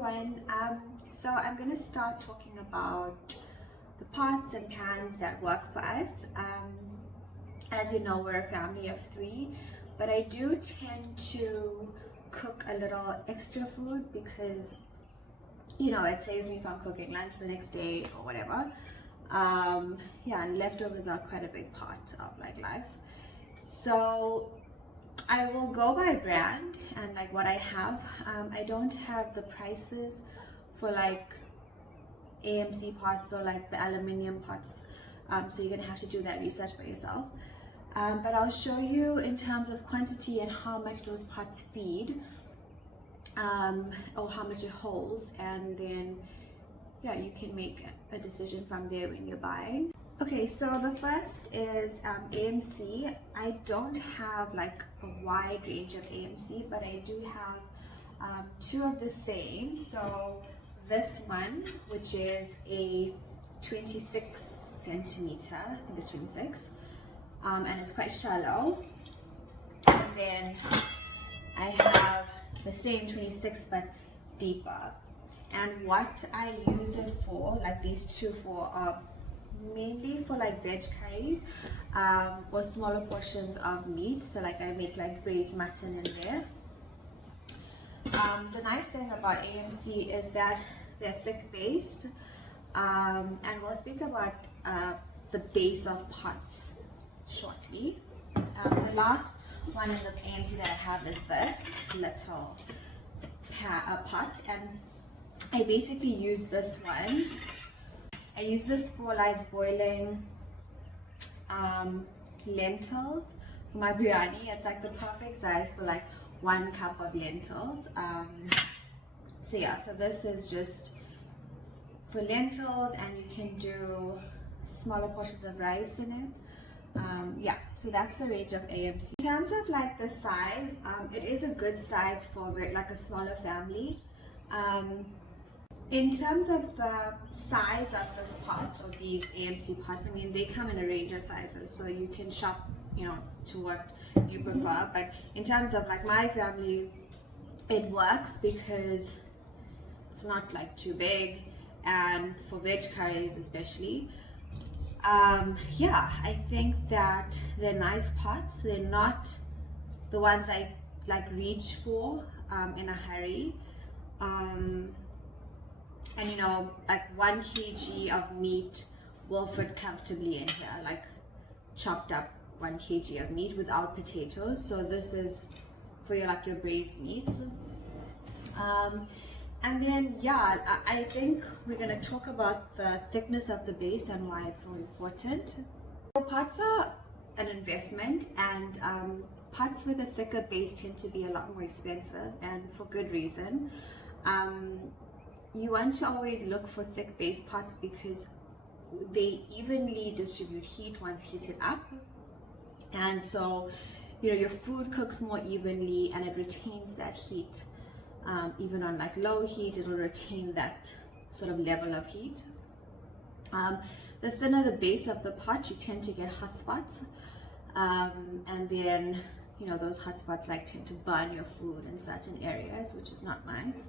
everyone. So I'm going to start talking about the pots and pans that work for us. As you know, we're a family of 3, but I do tend to cook a little extra food because, you know, it saves me from cooking lunch the next day or whatever. Yeah, and leftovers are quite a big part of like life. So I will go by brand and like what I have. I don't have the prices for like AMC pots or like the aluminium pots, so you're gonna have to do that research by yourself. But I'll show you in terms of quantity and how much those pots feed, or how much it holds, and then yeah, you can make a decision from there when you're buying. Okay, so the first is AMC. I don't have like a wide range of AMC, but I do have 2 of the same. So this one, which is a 26 centimeter, I think it's 26, and it's quite shallow. And then I have the same 26 but deeper. And what I use it for, like these 2 for, are mainly for like veg curries, or smaller portions of meat. So like I make like braised mutton in there. The nice thing about AMC is that they're thick based, and we'll speak about the base of pots shortly. The last one in the AMC that I have is this little pot, and I basically use this one. I use this for like boiling lentils for my biryani. It's like the perfect size for like 1 cup of lentils. So yeah, so this is just for lentils, and you can do smaller portions of rice in it. Yeah, so that's the range of AMC. In terms of like the size, it is a good size for like a smaller family. In terms of the size of this pot, or these AMC pots, I mean, they come in a range of sizes, so you can shop, you know, to what you prefer. But in terms of like my family, it works because it's not like too big, and for veg curries especially. Yeah, I think that they're nice pots. They're not the ones I like reach for in a hurry. And you know, like 1 kg of meat will fit comfortably in here, like chopped up 1 kg of meat without potatoes. So this is for your like your braised meats. And then yeah, I think we're going to talk about the thickness of the base and why it's so important. So pots are an investment, and pots with a thicker base tend to be a lot more expensive, and for good reason. You want to always look for thick base pots because they evenly distribute heat once heated up, and so you know your food cooks more evenly and it retains that heat. Even on like low heat, it will retain that sort of level of heat. The thinner the base of the pot, you tend to get hot spots, and then you know those hot spots like tend to burn your food in certain areas, which is not nice.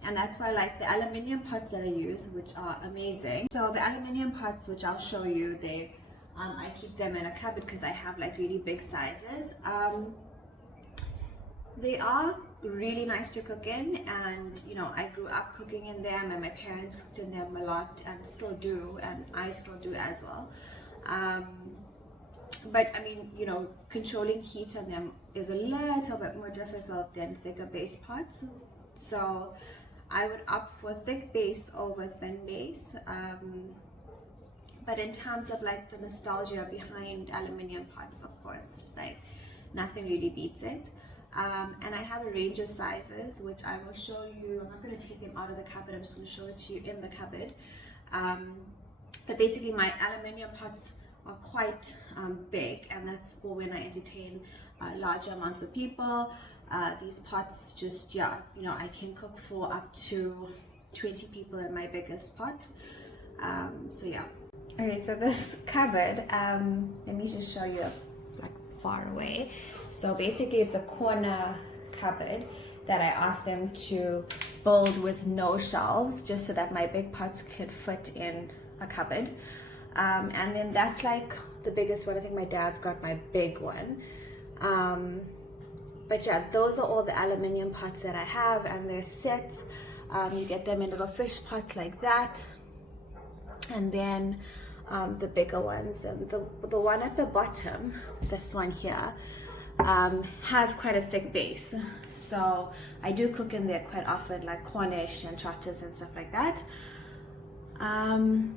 And that's why like the aluminium pots that I use, which are amazing. So the aluminium pots, which I'll show you, I keep them in a cupboard because I have like really big sizes. They are really nice to cook in, and you know I grew up cooking in them, and my parents cooked in them a lot and still do, and I still do as well. But I mean, you know, controlling heat on them is a little bit more difficult than thicker base pots. So I would opt for thick base over thin base. But in terms of like the nostalgia behind aluminium pots, of course, like nothing really beats it. And I have a range of sizes, which I will show you. I'm not going to take them out of the cupboard, I'm just going to show it to you in the cupboard. But basically my aluminium pots are quite big, and that's for when I entertain larger amounts of people. These pots just, yeah, you know, I can cook for up to 20 people in my biggest pot. So yeah. Okay, so this cupboard, let me just show you like far away. So basically it's a corner cupboard that I asked them to build with no shelves, just so that my big pots could fit in a cupboard. And then that's like the biggest one. I think my dad's got my big one. But yeah, those are all the aluminium pots that I have, and they're sets. You get them in little fish pots like that, and then the bigger ones. And the one at the bottom, this one here, has quite a thick base, so I do cook in there quite often, like Cornish and trotters and stuff like that.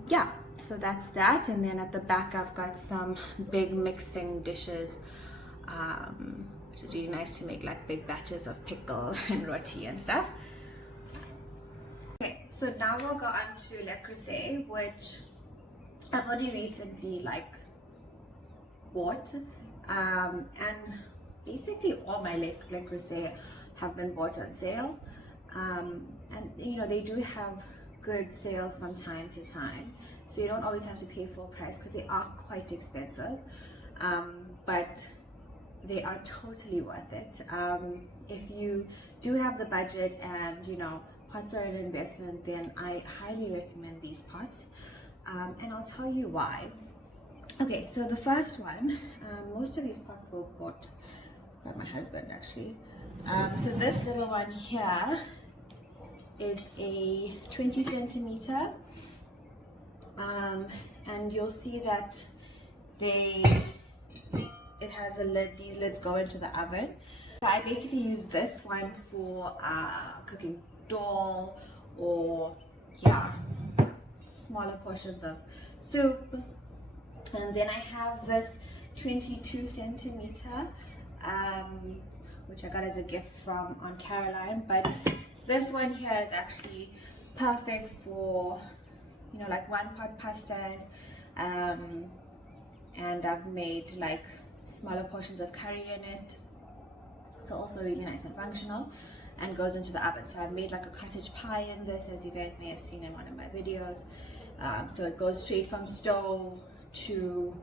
Yeah, so that's that. And then at the back I've got some big mixing dishes, which is really nice to make like big batches of pickle and roti and stuff. Okay, so now we'll go on to Le Creuset, which I've only recently like bought, and basically all my Le Creuset have been bought on sale, and you know, they do have good sales from time to time, so you don't always have to pay full price because they are quite expensive, but they are totally worth it. If you do have the budget and you know pots are an investment, then I highly recommend these pots, and I'll tell you why. Okay, so the first one, most of these pots were bought by my husband actually. So this little one here is a 20 centimeter, and you'll see that it has a lid. These lids go into the oven. So I basically use this one for cooking dal, or yeah, smaller portions of soup. And then I have this 22 centimeter, which I got as a gift from Aunt Caroline. But this one here is actually perfect for, you know, like one pot pastas, and I've made like smaller portions of curry in it, so also really nice and functional, and goes into the oven. So I've made like a cottage pie in this, as you guys may have seen in one of my videos. So it goes straight from stove to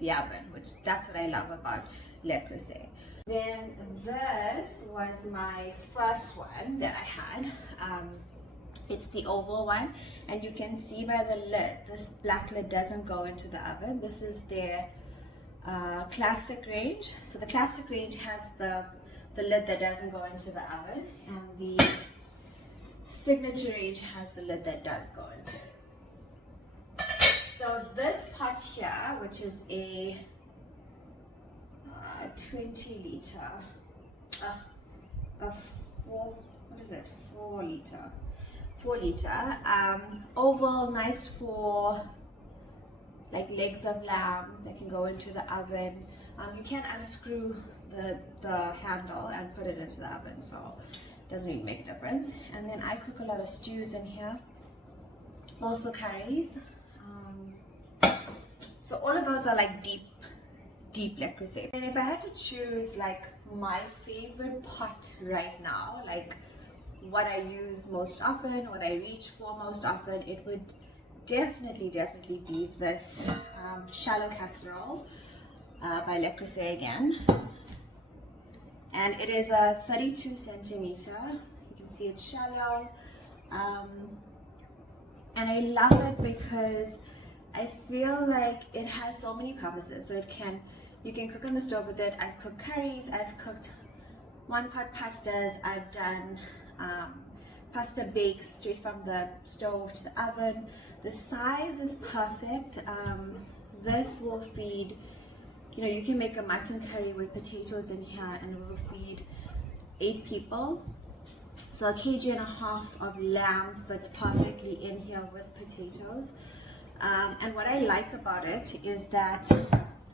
the oven, which that's what I love about Le Creuset. Then this was my first one that I had. It's the oval one, and you can see by the lid, this black lid doesn't go into the oven. This is their classic range. So the classic range has the lid that doesn't go into the oven, and the signature range has the lid that does go into it. So this pot here, which is a 20 liter, what is it? 4 liter, oval, nice for like legs of lamb that can go into the oven. You can unscrew the handle and put it into the oven, so it doesn't really make a difference. And then I cook a lot of stews in here, also curries. So all of those are like deep Le Creuset. And if I had to choose like my favorite pot right now, like what I use most often, what I reach for most often, it would definitely be this shallow casserole by Le Creuset again. And it is a 32 centimeter. You can see it's shallow, and I love it because I feel like it has so many purposes. So you can cook on the stove with it. I've cooked curries, I've cooked one pot pastas, I've done pasta bakes straight from the stove to the oven. The size is perfect. This will feed, you know, you can make a mutton curry with potatoes in here and it will feed 8 people. So 1.5 kg of lamb fits perfectly in here with potatoes. And what I like about it is that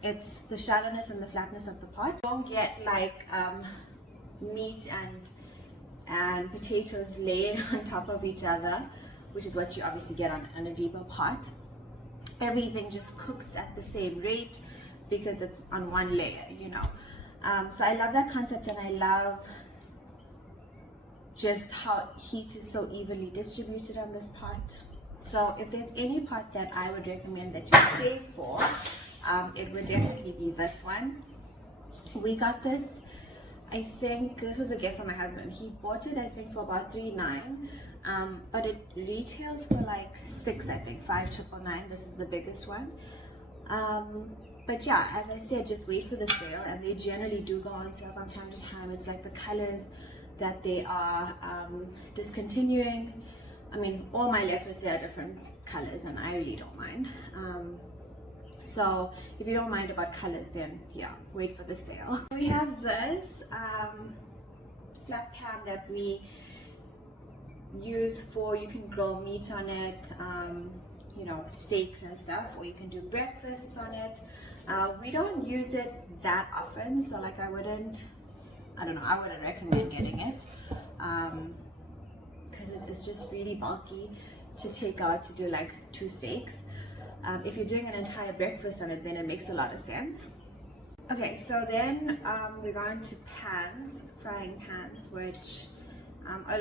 it's the shallowness and the flatness of the pot. You don't get like meat and potatoes laid on top of each other, which is what you obviously get on a deeper pot. Everything just cooks at the same rate because it's on one layer, you know. So I love that concept, and I love just how heat is so evenly distributed on this pot. So if there's any pot that I would recommend that you save for, it would definitely be this one. We got this, I think this was a gift from my husband. He bought it, I think, for about $3.9, but it retails for like $6, I think, $5,999. This is the biggest one. But yeah, as I said, just wait for the sale, and they generally do go on sale from time to time. It's like the colors that they are discontinuing. I mean, all my leprosy are different colors, and I really don't mind. So if you don't mind about colors, then yeah, wait for the sale. We have this flat pan that we use for, you can grill meat on it, you know, steaks and stuff, or you can do breakfasts on it. We don't use it that often, so like I wouldn't recommend getting it because it is just really bulky to take out to do like 2 steaks. If you're doing an entire breakfast on it, then it makes a lot of sense. Okay, so then we're going to pans, frying pans, which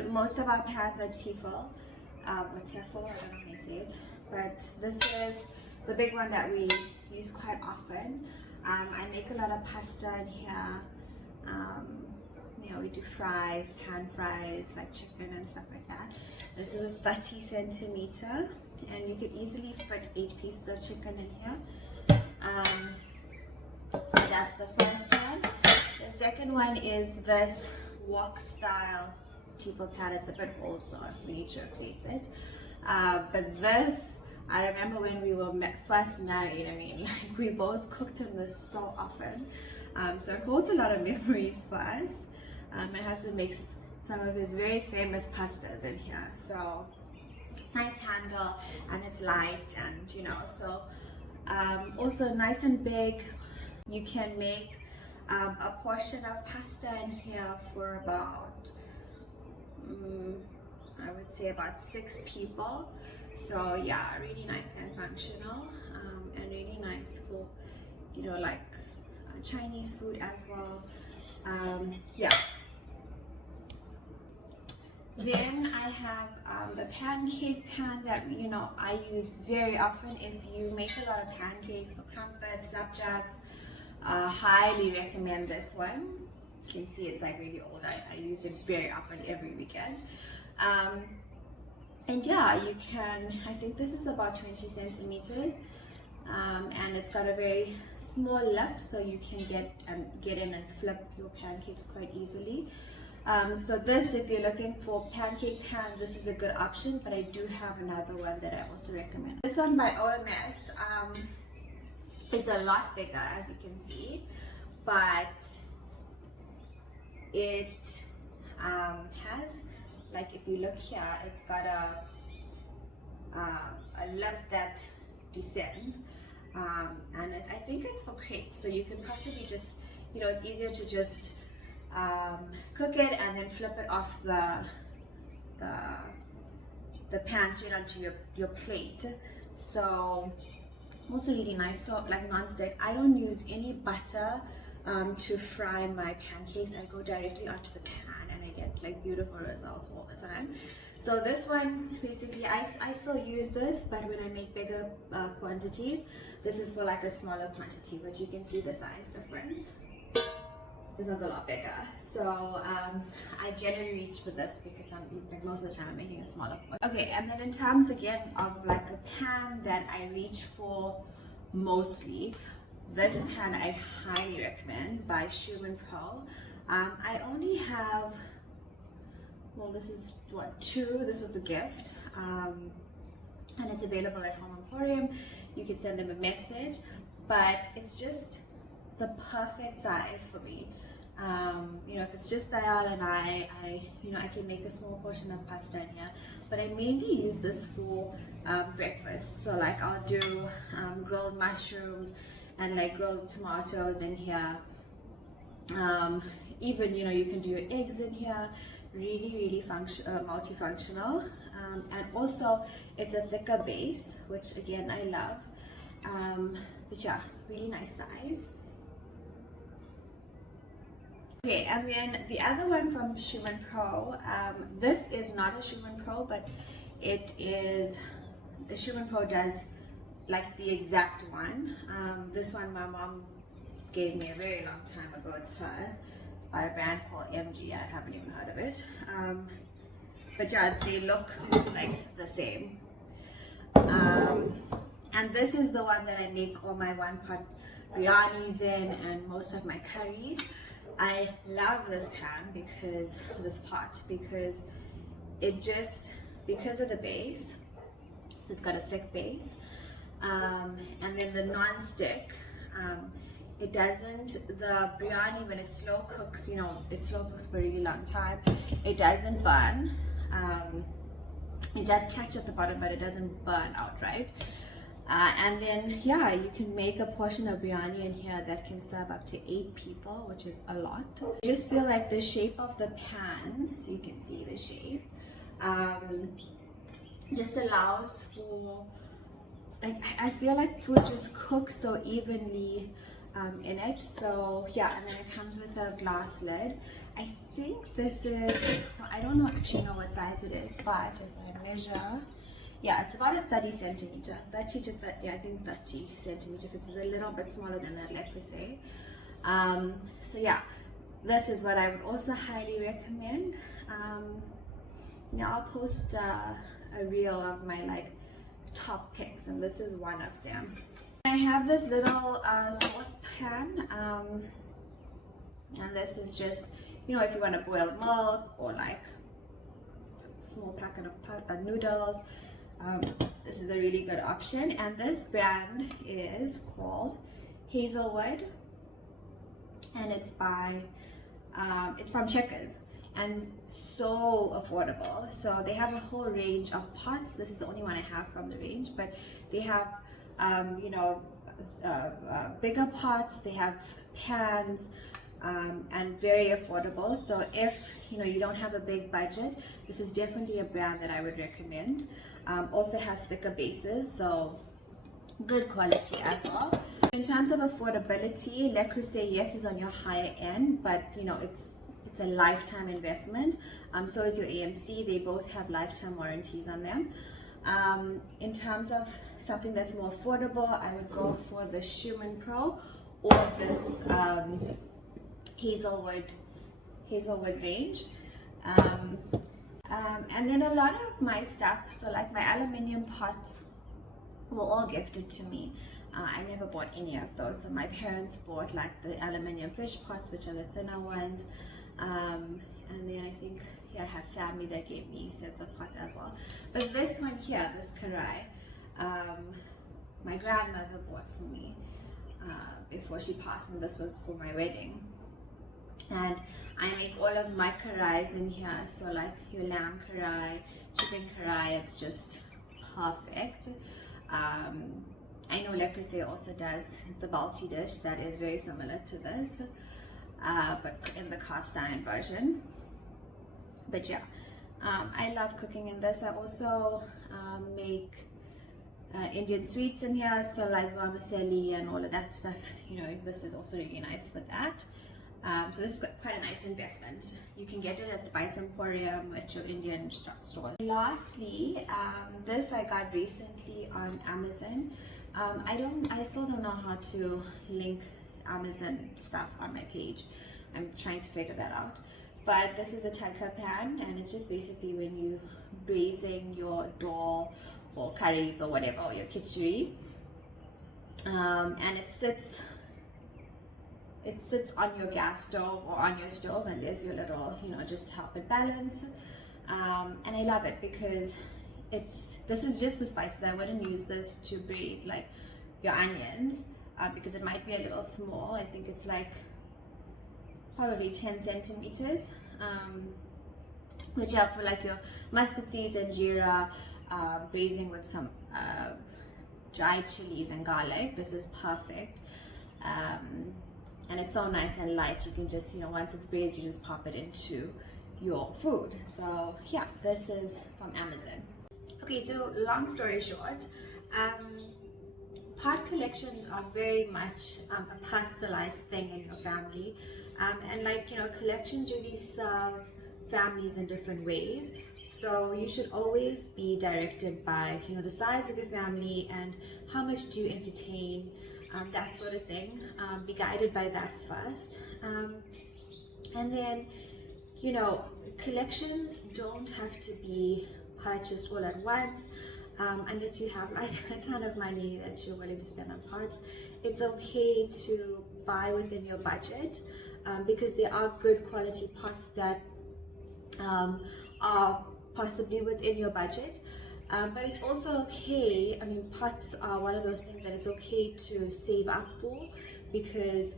most of our pans are Tefal, or Tefal, I don't know how you say it, but this is the big one that we use quite often. I make a lot of pasta in here. You know, we do fries, pan fries, like chicken and stuff like that. This is a 30 centimeter, and you could easily fit 8 pieces of chicken in here. So that's the first one. The second one is this wok style Tefal pan. It's a bit old, so we need to replace it. But this, I remember when we were first married, I mean, like we both cooked on this so often. So it holds a lot of memories for us. My husband makes some of his very famous pastas in here. So nice handle, and it's light, and you know, so also nice and big. You can make a portion of pasta in here for about I would say about 6 people. So yeah, really nice and functional, and really nice for, you know, like Chinese food as well. Yeah. Then I have the pancake pan that, you know, I use very often. If you make a lot of pancakes or crumpets, flapjacks, highly recommend this one. You can see it's like really old. I use it very often, every weekend. And yeah, you can, I think this is about 20 centimeters, and it's got a very small lip, so you can get in and flip your pancakes quite easily. So this, if you're looking for pancake pans, this is a good option, but I do have another one that I also recommend. This one by OMS is a lot bigger, as you can see, but it has, like if you look here, it's got a lip that descends, and I think it's for crepes, so you can possibly just, you know, it's easier to just cook it and then flip it off the pan straight onto your plate. So also really nice, so like non-stick. I don't use any butter to fry my pancakes. I go directly onto the pan and I get like beautiful results all the time. So this one, basically, I still use this, but when I make bigger quantities, this is for like a smaller quantity, but you can see the size difference. This one's a lot bigger, so I generally reach for this because like most of the time I'm making a smaller one. Okay, and then in terms again of like a pan that I reach for mostly, this pan I highly recommend, by Schumann Pro. I only have, well, this is what, 2. This was a gift, and it's available at Home Emporium. You can send them a message, but it's just the perfect size for me. You know, if it's just Dayal and I can make a small portion of pasta in here, but I mainly use this for breakfast. So like I'll do grilled mushrooms and like grilled tomatoes in here. Even, you know, you can do your eggs in here. Really multifunctional, and also it's a thicker base, which again I love. But yeah, really nice size. Okay, and then the other one from Schumann Pro, this is not a Schumann Pro, but it is, the Schumann Pro does like the exact one. This one my mom gave me a very long time ago. It's hers. It's by a brand called MG. I haven't even heard of it. But yeah, they look like the same. And this is the one that I make all my one pot biryanis in and most of my curries. I love this pan because it just, because of the base, so it's got a thick base, and then the non-stick, it doesn't, the biryani when it slow cooks, you know, it slow cooks for a really long time, it doesn't burn. It does catch at the bottom, but it doesn't burn out, right? And then, yeah, you can make a portion of biryani in here that can serve up to 8 people, which is a lot. I just feel like the shape of the pan, so you can see the shape, just allows for, like, I feel like food just cooks so evenly in it. So yeah, and then it comes with a glass lid. I think this is, I don't actually know what size it is, but if I measure, yeah, it's about a 30 centimeter, 30 to 30, yeah, I think 30 centimeter, because it's a little bit smaller than that, like we say. So yeah, this is what I would also highly recommend. Now I'll post a reel of my like top picks, and this is one of them. I have this little saucepan, and this is just, you know, if you want to boil milk or like a small packet of noodles, this is a really good option. And this brand is called Hazelwood, and it's by it's from Checkers, and so affordable. So they have a whole range of pots. This is the only one I have from the range, but they have you know, bigger pots, they have pans, and very affordable. So if you know you don't have a big budget, this is definitely a brand that I would recommend. Also has thicker bases, so good quality as well. In terms of affordability, Le Creuset, yes, is on your higher end, but you know it's a lifetime investment. So is your AMC. They both have lifetime warranties on them. In terms of something that's more affordable, I would go for the Schumann Pro or this Hazelwood range. And then a lot of my stuff, so like my aluminium pots, were all gifted to me. I never bought any of those. So my parents bought like the aluminium fish pots, which are the thinner ones. And then I think, yeah, I have family that gave me sets of pots as well. But this one here, this karai, my grandmother bought for me before she passed, and this was for my wedding. And I make all of my karais in here, so like your lamb karai, chicken karai, it's just perfect. I know Le Creuset also does the balti dish that is very similar to this, but in the cast iron version. But yeah, I love cooking in this. I also make Indian sweets in here, so like vermicelli and all of that stuff. You know, this is also really nice with that. So this is quite a nice investment. You can get it at Spice Emporium at your Indian stores. Lastly, this I got recently on Amazon. I still don't know how to link Amazon stuff on my page. I'm trying to figure that out. But this is a tadka pan, and it's just basically when you braising your dal or curries or whatever, or your khichdi, and it sits on your gas stove or on your stove, and there's your little, you know, just to help it balance. And I love it because this is just for spices. I wouldn't use this to braise like your onions because it might be a little small. I think it's like probably 10 centimeters, which are for like your mustard seeds and jeera, braising with some dried chilies and garlic. This is perfect. And it's so nice and light. You can just, you know, once it's braised, you just pop it into your food. So yeah, this is from Amazon. Okay, so long story short, pot collections are very much a personalized thing in your family. And like, you know, collections really serve families in different ways. So you should always be directed by, you know, the size of your family and how much do you entertain, that sort of thing. Be guided by that first. And then, you know, collections don't have to be purchased all at once, unless you have like a ton of money that you're willing to spend on pots. It's okay to buy within your budget, because there are good quality pots that are possibly within your budget. But it's also okay, I mean, pots are one of those things that it's okay to save up for, because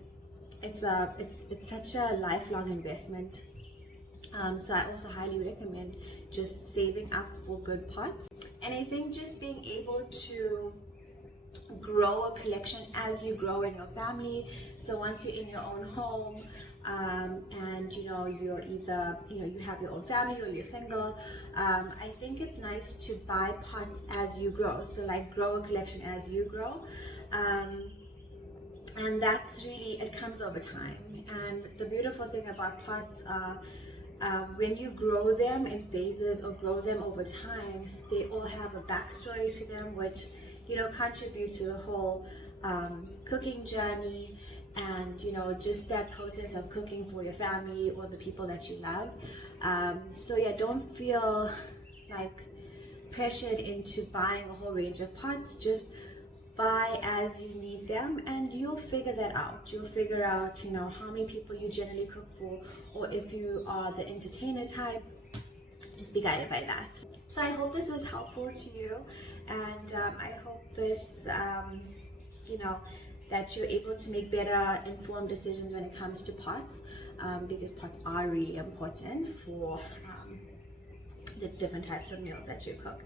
it's such a lifelong investment. So I also highly recommend just saving up for good pots. And I think just being able to grow a collection as you grow in your family. So once you're in your own home, and you know, you're either, you know, you have your own family or you're single, I think it's nice to buy pots as you grow. So like grow a collection as you grow. And that's really, it comes over time. And the beautiful thing about pots are, when you grow them in phases or grow them over time, they all have a backstory to them, which, you know, contributes to the whole cooking journey, and, you know, just that process of cooking for your family or the people that you love. So yeah, don't feel like pressured into buying a whole range of pots. Just buy as you need them, and you'll figure that out. You'll figure out, you know, how many people you generally cook for, or if you are the entertainer type, just be guided by that. So I hope this was helpful to you, and I hope this, you know, that you're able to make better informed decisions when it comes to pots, because pots are really important for the different types of meals that you cook.